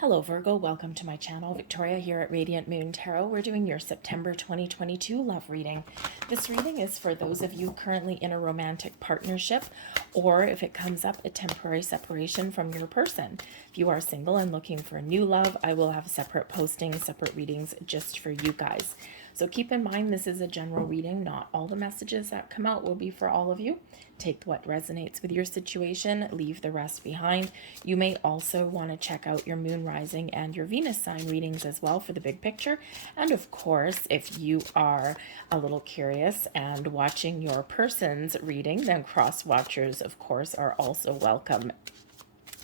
Hello Virgo, welcome to my channel. Victoria here at Radiant Moon Tarot. We're doing your September 2022 love reading. This reading is for those of you currently in a romantic partnership, or if it comes up, a temporary separation from your person. If you are single and looking for a new love, I will have separate postings, separate readings just for you guys. So keep in mind, this is a general reading. Not all the messages that come out will be for all of you. Take what resonates with your situation, leave the rest behind. You may also want to check out your moon rising and your Venus sign readings as well for the big picture. And of course, if you are a little curious and watching your person's reading, then cross watchers, of course, are also welcome.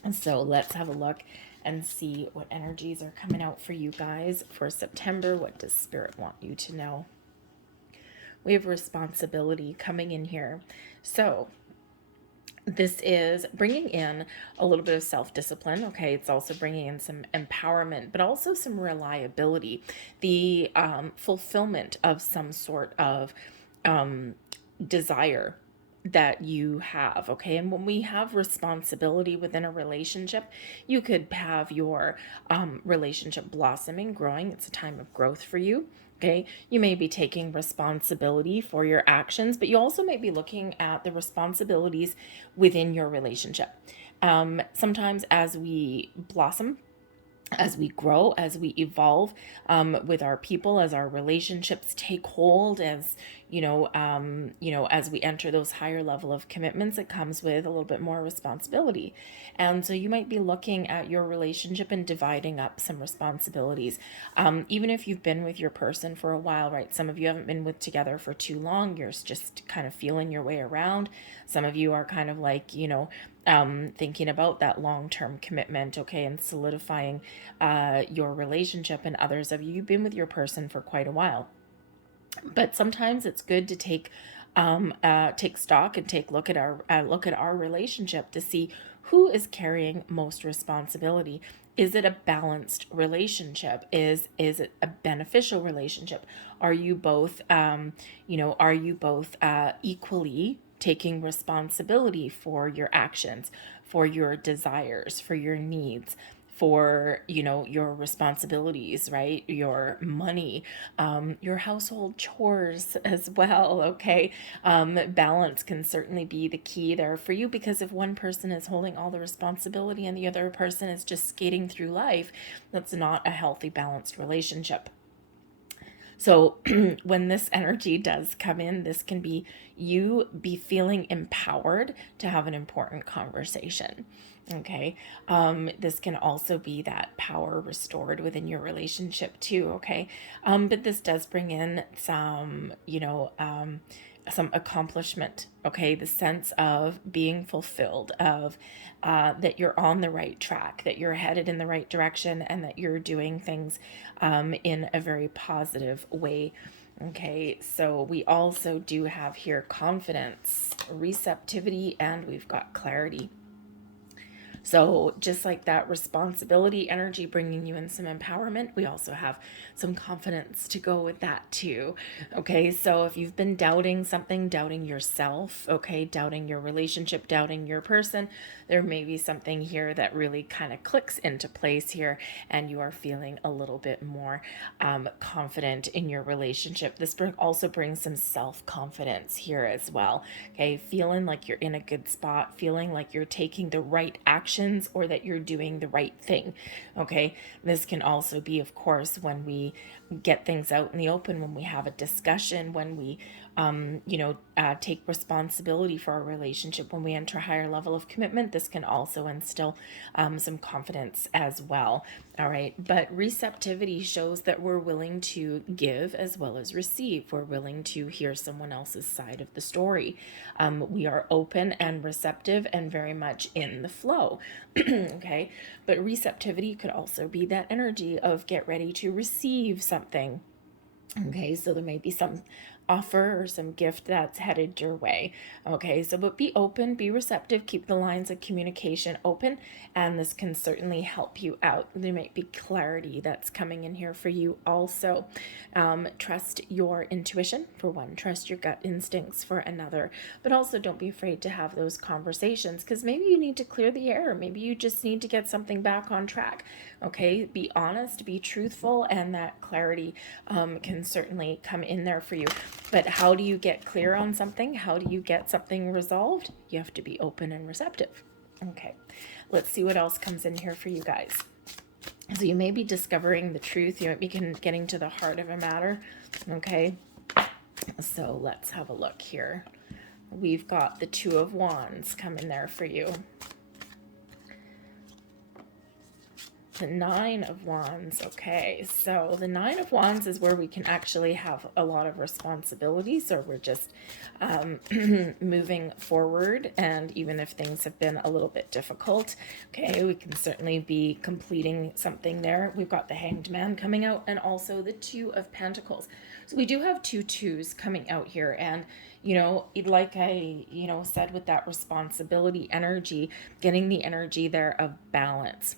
And so let's have a look and see what energies are coming out for you guys for September. What does Spirit want you to know? We have responsibility coming in here. So this is bringing in a little bit of self-discipline. Okay, it's also bringing in some empowerment, but also some reliability, the fulfillment of some sort of desire that you have. Okay, and when we have responsibility within a relationship, you could have your relationship blossoming, growing. It's a time of growth for you. Okay, you may be taking responsibility for your actions, but you also may be looking at the responsibilities within your relationship. Sometimes as we blossom, as we grow, as we evolve with our people, as our relationships take hold, as as we enter those higher level of commitments, it comes with a little bit more responsibility. And so you might be looking at your relationship and dividing up some responsibilities. Even if you've been with your person for a while, right? Some of you haven't been with together for too long. You're just kind of feeling your way around. Some of you are kind of like, thinking about that long-term commitment, okay, and solidifying your relationship. And others of you, you've been with your person for quite a while. But sometimes it's good to take stock and take look at our relationship to see who is carrying most responsibility. Is it a balanced relationship? Is it a beneficial relationship? Are you both equally taking responsibility for your actions, for your desires, for your needs, for your responsibilities, right? Your money, your household chores as well. Okay, balance can certainly be the key there for you, because if one person is holding all the responsibility and the other person is just skating through life, that's not a healthy, balanced relationship. So when this energy does come in, this can be you be feeling empowered to have an important conversation. Okay. This can also be that power restored within your relationship too. Okay. But this does bring in some accomplishment. Okay. The sense of being fulfilled, of that you're on the right track, that you're headed in the right direction, and that you're doing things in a very positive way. Okay, so we also do have here confidence, receptivity, and we've got clarity. So just like that responsibility energy bringing you in some empowerment, we also have some confidence to go with that too. Okay, so if you've been doubting something, doubting yourself, okay, doubting your relationship, doubting your person, there may be something here that really kind of clicks into place here, and you are feeling a little bit more confident in your relationship. This also brings some self-confidence here as well. Okay, feeling like you're in a good spot, feeling like you're taking the right action, or that you're doing the right thing. Okay, this can also be, of course, when we get things out in the open, when we have a discussion, when we take responsibility for our relationship, when we enter a higher level of commitment. This can also instill some confidence as well. All right, but receptivity shows that we're willing to give as well as receive. We're willing to hear someone else's side of the story. We are open and receptive and very much in the flow. Okay, but receptivity could also be that energy of get ready to receive something. Okay, so there may be some offer or some gift that's headed your way. Okay, so but be open, be receptive, keep the lines of communication open, and this can certainly help you out. There might be clarity that's coming in here for you also. Trust your intuition for one, trust your gut instincts for another, but also don't be afraid to have those conversations, because maybe you need to clear the air, maybe you just need to get something back on track. Okay, be honest, be truthful, and that clarity can certainly come in there for you. But how do you get clear on something? How do you get something resolved? You have to be open and receptive. Okay, let's see what else comes in here for you guys. So you may be discovering the truth. You might be getting to the heart of a matter. Okay, so let's have a look here. We've got the Two of Wands coming there for you. The Nine of Wands. Okay, so the Nine of Wands is where we can actually have a lot of responsibilities, or we're just moving forward, and even if things have been a little bit difficult, okay, we can certainly be completing something there. We've got the Hanged Man coming out, and also the Two of Pentacles. So we do have two twos coming out here, and like I said, with that responsibility energy, getting the energy there of balance.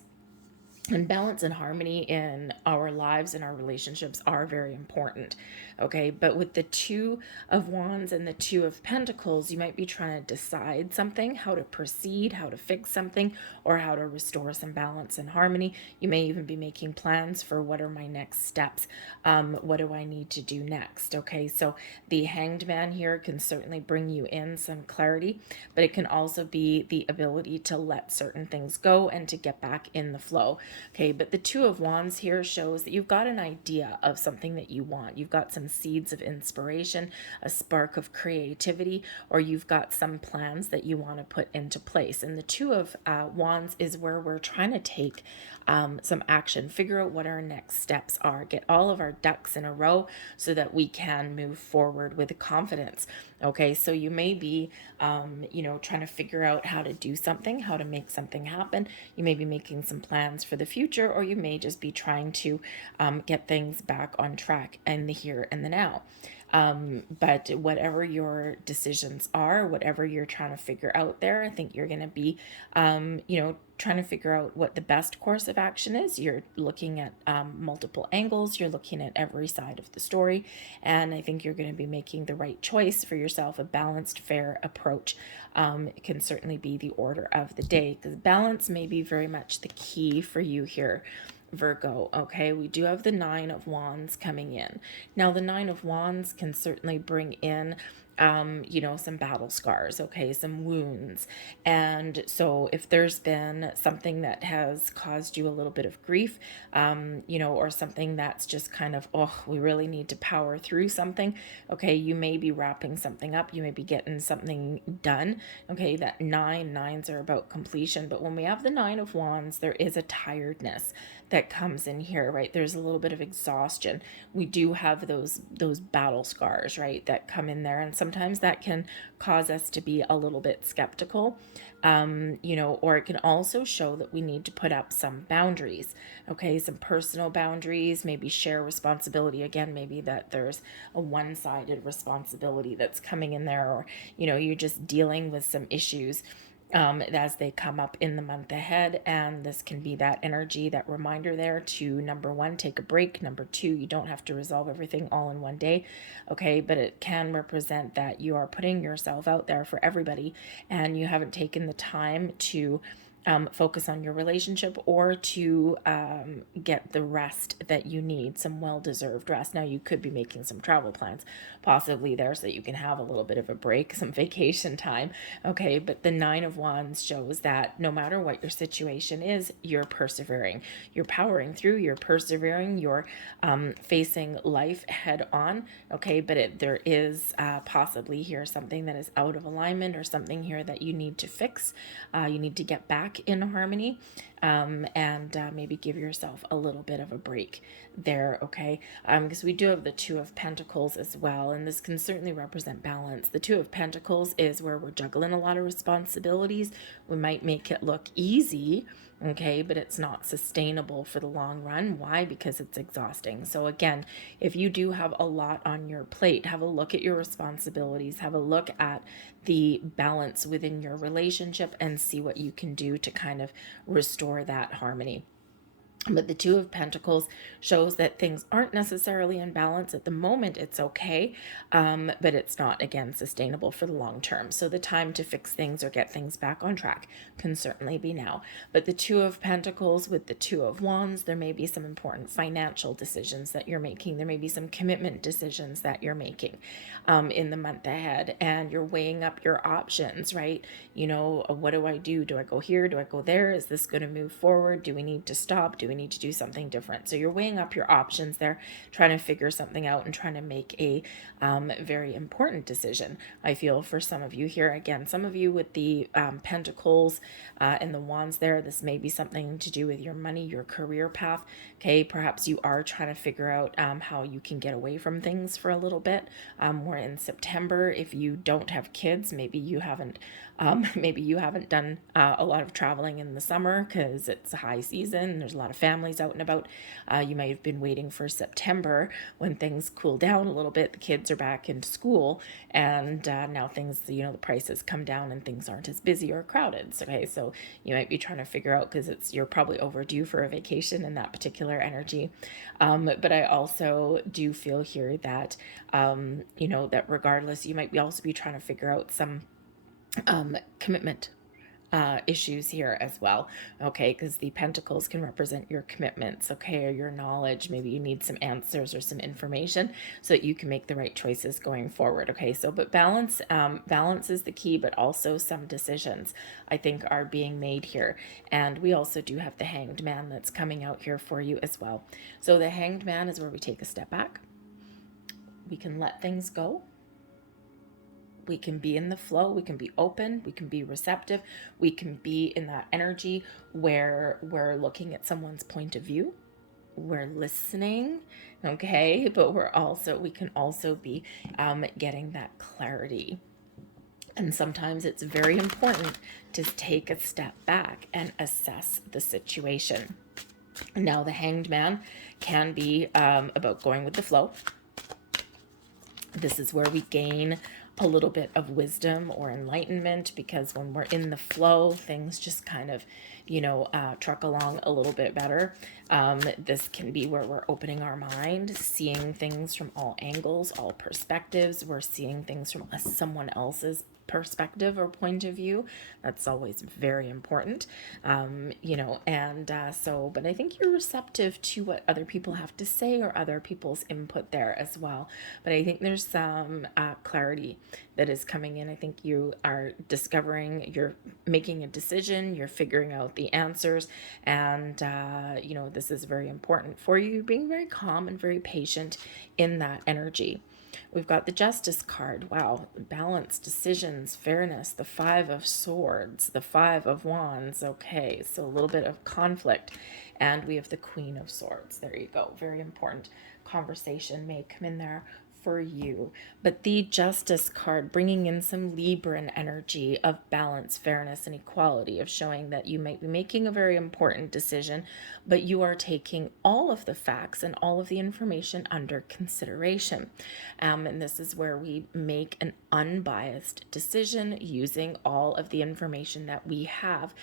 And balance and harmony in our lives and our relationships are very important. Okay, but with the Two of Wands and the Two of Pentacles, you might be trying to decide something, how to proceed, how to fix something, or how to restore some balance and harmony. You may even be making plans for what are my next steps. What do I need to do next? Okay, so the Hanged Man here can certainly bring you in some clarity, but it can also be the ability to let certain things go and to get back in the flow. Okay, but the Two of Wands here shows that you've got an idea of something that you want. You've got some seeds of inspiration, a spark of creativity, or you've got some plans that you want to put into place. And the Two of Wands is where we're trying to take some action, figure out what our next steps are, get all of our ducks in a row so that we can move forward with confidence. Okay, so you may be, trying to figure out how to do something, how to make something happen. You may be making some plans for the future, or you may just be trying to get things back on track in the here and the now. But whatever your decisions are, whatever you're trying to figure out there, I think you're going to be, trying to figure out what the best course of action is. You're looking at multiple angles. You're looking at every side of the story. And I think you're going to be making the right choice for yourself, a balanced, fair approach. It can certainly be the order of the day, because balance may be very much the key for you here, Virgo. Okay, we do have the Nine of Wands coming in. Now, the Nine of Wands can certainly bring in some battle scars, okay, some wounds. And so if there's been something that has caused you a little bit of grief, or something that's just kind of, we really need to power through something, okay, you may be wrapping something up, you may be getting something done, okay, that nines are about completion. But when we have the Nine of Wands, there is a tiredness that comes in here, right? There's a little bit of exhaustion. We do have those battle scars, right, that come in there, and sometimes that can cause us to be a little bit skeptical, or it can also show that we need to put up some boundaries, okay, some personal boundaries, maybe share responsibility. Again, maybe that there's a one-sided responsibility that's coming in there, or you're just dealing with some issues as they come up in the month ahead. And this can be that energy, that reminder there to, number one, take a break. Number two, you don't have to resolve everything all in one day. Okay, but it can represent that you are putting yourself out there for everybody, and you haven't taken the time to focus on your relationship, or to get the rest that you need, some well-deserved rest. Now, you could be making some travel plans possibly there so that you can have a little bit of a break, some vacation time. Okay, but the Nine of Wands shows that no matter what your situation is, you're persevering, you're powering through, you're persevering, you're facing life head on. Okay, but there is possibly here something that is out of alignment, or something here that you need to fix. You need to get back in harmony. and maybe give yourself a little bit of a break there, okay? Because we do have the Two of Pentacles as well, and this can certainly represent balance. The Two of Pentacles is where we're juggling a lot of responsibilities. We might make it look easy, okay, but it's not sustainable for the long run. Why? Because it's exhausting. So again, if you do have a lot on your plate, have a look at your responsibilities, have a look at the balance within your relationship, and see what you can do to kind of restore that harmony. But the Two of Pentacles shows that things aren't necessarily in balance at the moment. It's okay, but it's not, again, sustainable for the long term. So the time to fix things or get things back on track can certainly be now. But the Two of Pentacles with the Two of Wands, there may be some important financial decisions that you're making. There may be some commitment decisions that you're making in the month ahead, and you're weighing up your options, right? You know, what do I do? Do I go here? Do I go there? Is this going to move forward? Do we need to stop? Do we need to do something different? So you're weighing up your options there, trying to figure something out and trying to make a very important decision. I feel for some of you here, again, some of you with the Pentacles and the Wands there, this may be something to do with your money, your career path. Okay, perhaps you are trying to figure out how you can get away from things for a little bit. We're in September. If you don't have kids, maybe you haven't done a lot of traveling in the summer because it's a high season. There's a lot of families out and about. You might have been waiting for September when things cool down a little bit. The kids are back into school, and now things, the prices come down and things aren't as busy or crowded. Okay, so you might be trying to figure out, because you're probably overdue for a vacation in that particular energy. But I also do feel here that that regardless, you might also be trying to figure out some commitment issues here as well, okay, because the Pentacles can represent your commitments, okay, or your knowledge. Maybe you need some answers or some information so that you can make the right choices going forward, okay? So but balance is the key, but also some decisions I think are being made here. And we also do have the Hanged Man that's coming out here for you as well. So the Hanged Man is where we take a step back, we can let things go, we can be in the flow, we can be open, we can be receptive, we can be in that energy where we're looking at someone's point of view, we're listening, okay, but we can also be getting that clarity. And sometimes it's very important to take a step back and assess the situation. Now the Hanged Man can be about going with the flow. This is where we gain a little bit of wisdom or enlightenment, because when we're in the flow, things just kind of, truck along a little bit better. This can be where we're opening our mind, seeing things from all angles, all perspectives. We're seeing things from someone else's perspective or point of view. That's always very important, but I think you're receptive to what other people have to say or other people's input there as well. But I think there's some clarity that is coming in. I think you are discovering, you're making a decision, you're figuring out the answers, and this is very important for you. You're being very calm and very patient in that energy. We've got the Justice card. Wow. Balance, decisions, fairness, the Five of Swords, the Five of Wands. Okay, so a little bit of conflict. And we have the Queen of Swords. There you go. Very important conversation may come in there for you. But the Justice card, bringing in some Libran energy of balance, fairness, and equality, of showing that you might be making a very important decision, but you are taking all of the facts and all of the information under consideration. And this is where we make an unbiased decision using all of the information that we have.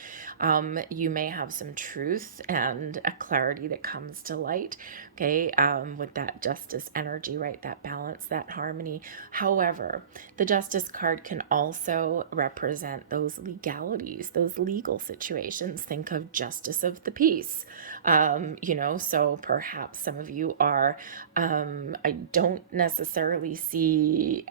You may have some truth and a clarity that comes to light, okay, with that Justice energy, right? That balance, that harmony. However, the Justice card can also represent those legalities, those legal situations. Think of justice of the peace. So perhaps some of you are, I don't necessarily see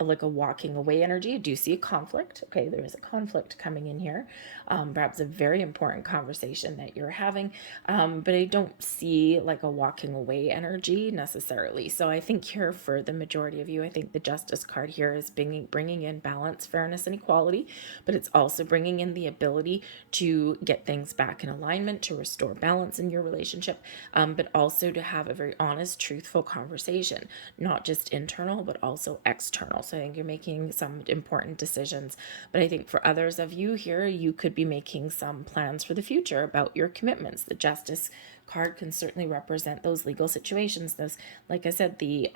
like a walking away energy. I do see a conflict. Okay, there is a conflict coming in here. Perhaps a very important conversation that you're having, but I don't see like a walking away energy necessarily. So I think here for the majority of you. I think the Justice card here is bringing in balance, fairness, and equality, but it's also bringing in the ability to get things back in alignment, to restore balance in your relationship, but also to have a very honest, truthful conversation, not just internal, but also external. So I think you're making some important decisions, but I think for others of you here, you could be making some plans for the future about your commitments. The Justice card can certainly represent those legal situations. Those, like I said, the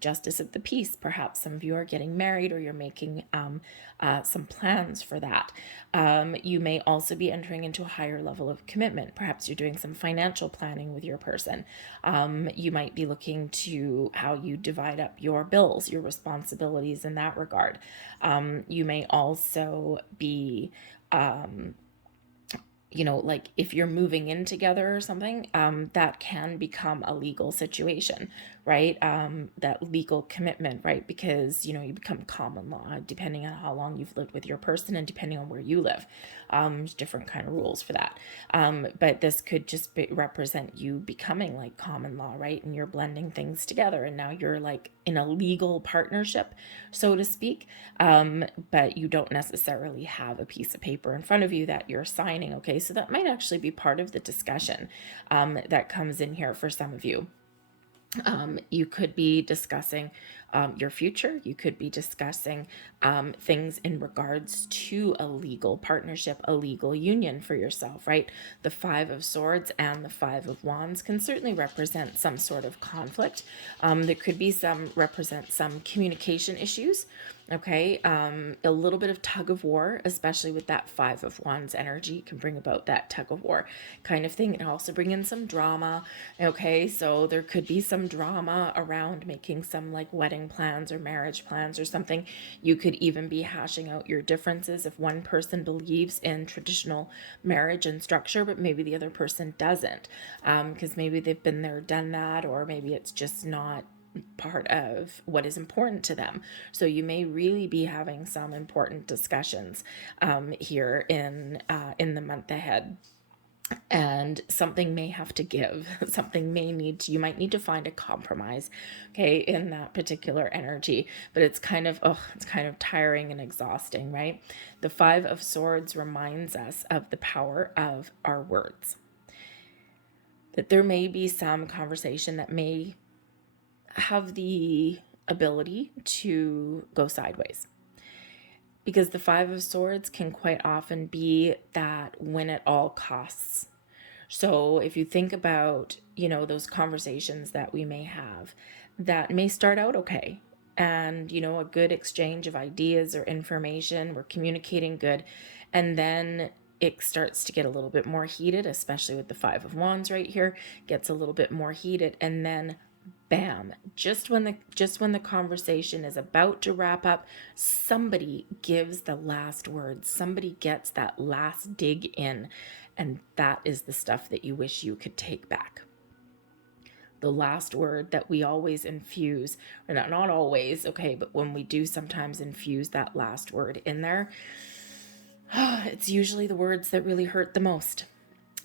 justice of the peace. Perhaps some of you are getting married, or you're making some plans for that. You may also be entering into a higher level of commitment. Perhaps you're doing some financial planning with your person. You might be looking to how you divide up your bills, your responsibilities in that regard. You may also be like if you're moving in together or something, that can become a legal situation, right? That legal commitment, right? Because, you become common law depending on how long you've lived with your person and depending on where you live. There's different kind of rules for that. But this could just represent you becoming like common law, right? And you're blending things together, and now you're like in a legal partnership, so to speak. But you don't necessarily have a piece of paper in front of you that you're signing. Okay, so that might actually be part of the discussion that comes in here for some of you. You could be discussing your future. You could be discussing things in regards to a legal partnership, a legal union for yourself, right? The Five of Swords and the Five of Wands can certainly represent some sort of conflict. There could be represent some communication issues. Okay, a little bit of tug of war, especially with that Five of Wands energy, can bring about that tug of war kind of thing. It also bring in some drama. Okay, so there could be some drama around making some like wedding plans or marriage plans or something. You could even be hashing out your differences if one person believes in traditional marriage and structure, but maybe the other person doesn't, because maybe they've been there, done that, or maybe it's just not part of what is important to them. So you may really be having some important discussions here in the month ahead. And something may have to give. Something you might need to find a compromise, okay, in that particular energy. But it's kind of tiring and exhausting, right? The Five of Swords reminds us of the power of our words. That there may be some conversation that may have the ability to go sideways. Because the Five of Swords can quite often be that win at all costs. So if you think about, those conversations that we may have that may start out okay, and, a good exchange of ideas or information, we're communicating good, and then it starts to get a little bit more heated, especially with the Five of Wands right here, gets a little bit more heated, and then bam, just when the conversation is about to wrap up, somebody gives the last word. Somebody gets that last dig in, and that is the stuff that you wish you could take back. The last word that we always infuse, or not always, okay, but when we do sometimes infuse that last word in there, it's usually the words that really hurt the most,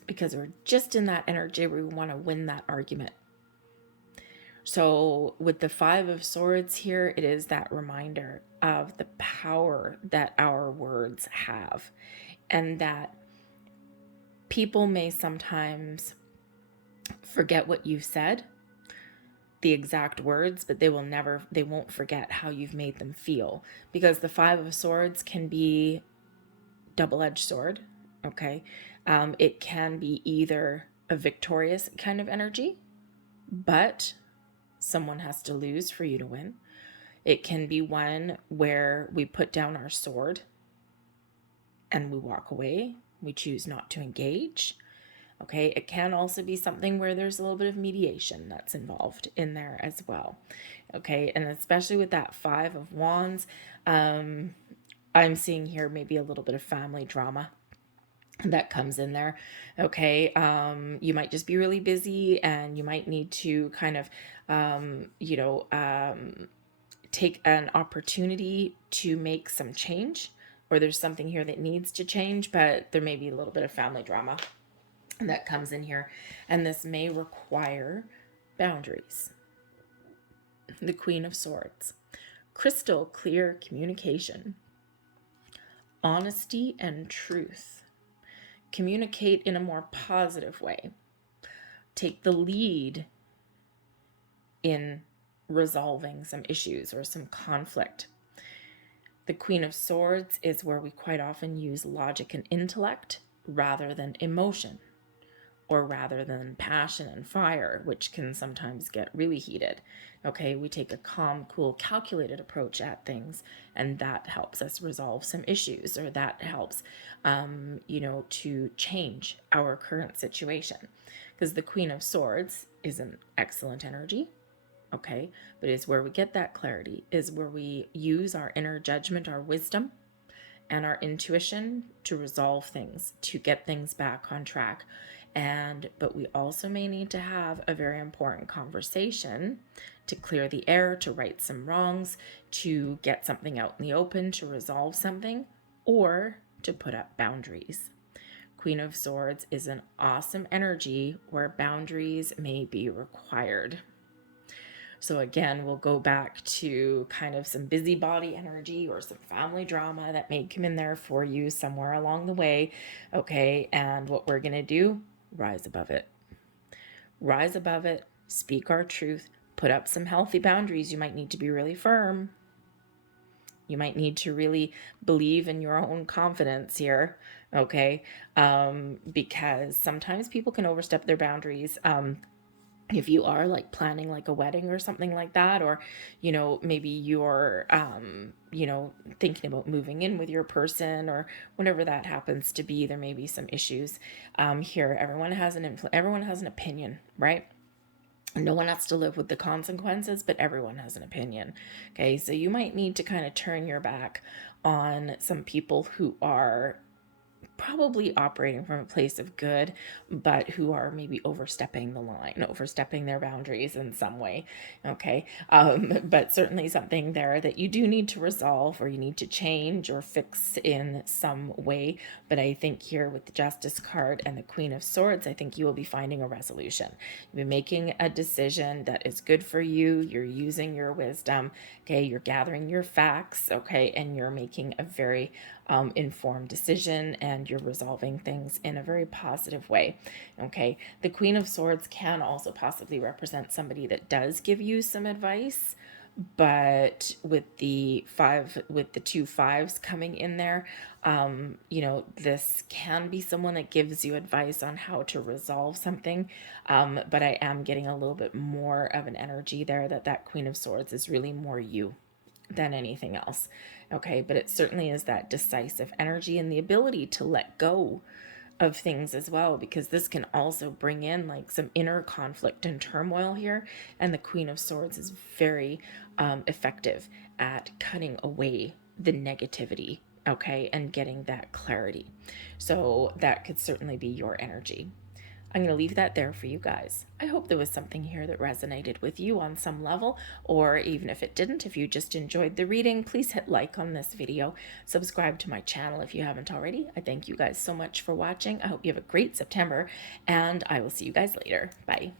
because we're just in that energy where we want to win that argument. So with the Five of Swords here, it is that reminder of the power that our words have, and that people may sometimes forget what you've said, the exact words, but they won't forget how you've made them feel, because the Five of Swords can be double-edged sword. Okay. It can be either a victorious kind of energy, but someone has to lose for you to win. It can be one where we put down our sword and we walk away. We choose not to engage. Okay, it can also be something where there's a little bit of mediation that's involved in there as well. Okay, and especially with that Five of Wands, I'm seeing here maybe a little bit of family drama that comes in there. Okay, you might just be really busy, and you might need to kind of take an opportunity to make some change, or there's something here that needs to change, but there may be a little bit of family drama that comes in here, and this may require boundaries. The Queen of Swords. Crystal clear communication. Honesty and truth. Communicate in a more positive way. Take the lead in resolving some issues or some conflict. The Queen of Swords is where we quite often use logic and intellect rather than emotion, or rather than passion and fire, which can sometimes get really heated. Okay, we take a calm, cool, calculated approach at things, and that helps us resolve some issues, or that helps, to change our current situation. Because the Queen of Swords is an excellent energy, okay, but it's where we get that clarity, is where we use our inner judgment, our wisdom, and our intuition to resolve things, to get things back on track. But we also may need to have a very important conversation to clear the air, to right some wrongs, to get something out in the open, to resolve something, or to put up boundaries. Queen of Swords is an awesome energy where boundaries may be required. So again, we'll go back to kind of some busybody energy or some family drama that may come in there for you somewhere along the way. Okay, and what we're going to do, rise above it. Rise above it, speak our truth, put up some healthy boundaries. You might need to be really firm. You might need to really believe in your own confidence here, okay? Because sometimes people can overstep their boundaries. If you are like planning like a wedding or something like that, or, maybe you're, thinking about moving in with your person, or whatever that happens to be, there may be some issues here. Everyone has an opinion, right? No one has to live with the consequences, but everyone has an opinion. Okay, so you might need to kind of turn your back on some people who are probably operating from a place of good, but who are maybe overstepping the line, overstepping their boundaries in some way. Okay. But certainly something there that you do need to resolve, or you need to change or fix in some way. But I think here with the Justice card and the Queen of Swords, I think you will be finding a resolution. You'll be making a decision that is good for you. You're using your wisdom. Okay. You're gathering your facts. Okay. And you're making a very informed decision, and you're resolving things in a very positive way. Okay. The Queen of Swords can also possibly represent somebody that does give you some advice, but with the two fives coming in there, this can be someone that gives you advice on how to resolve something. But I am getting a little bit more of an energy there that Queen of Swords is really more you than anything else. Okay, but it certainly is that decisive energy and the ability to let go of things as well, because this can also bring in like some inner conflict and turmoil here. And the Queen of Swords is very effective at cutting away the negativity, okay, and getting that clarity. So that could certainly be your energy. I'm going to leave that there for you guys. I hope there was something here that resonated with you on some level, or even if it didn't, if you just enjoyed the reading, please hit like on this video. Subscribe to my channel if you haven't already. I thank you guys so much for watching. I hope you have a great September, and I will see you guys later. Bye.